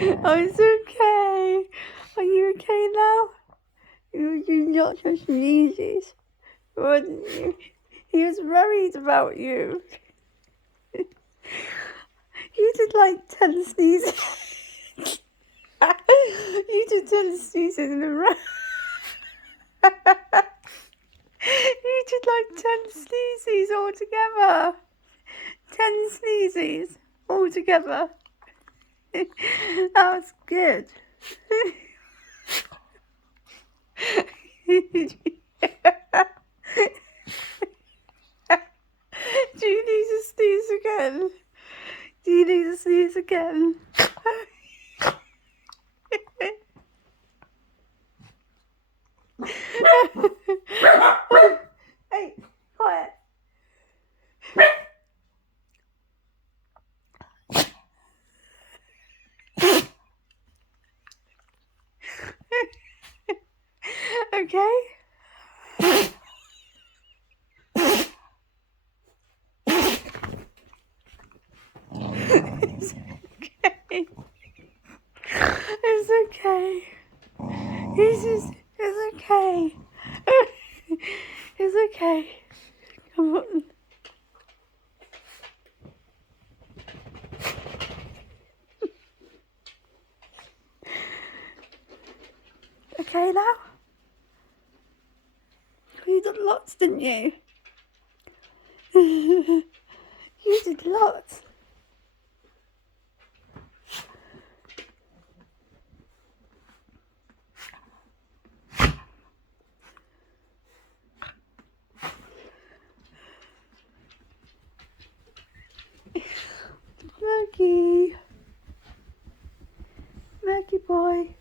Oh, it's okay. Are you okay now? You not just sneezes, wasn't you? He was worried about you. You did like 10 sneezes. You did 10 sneezes in a row. You did like 10 sneezes all together. 10 sneezes all together. That was good. Do you need to sneeze again? Do you need to sneeze again? Hey, quiet. Okay? It's okay. It's okay. It's okay. It's okay. Come on. Okay now? You did lots, didn't you? You did lots. Murky. Murky boy.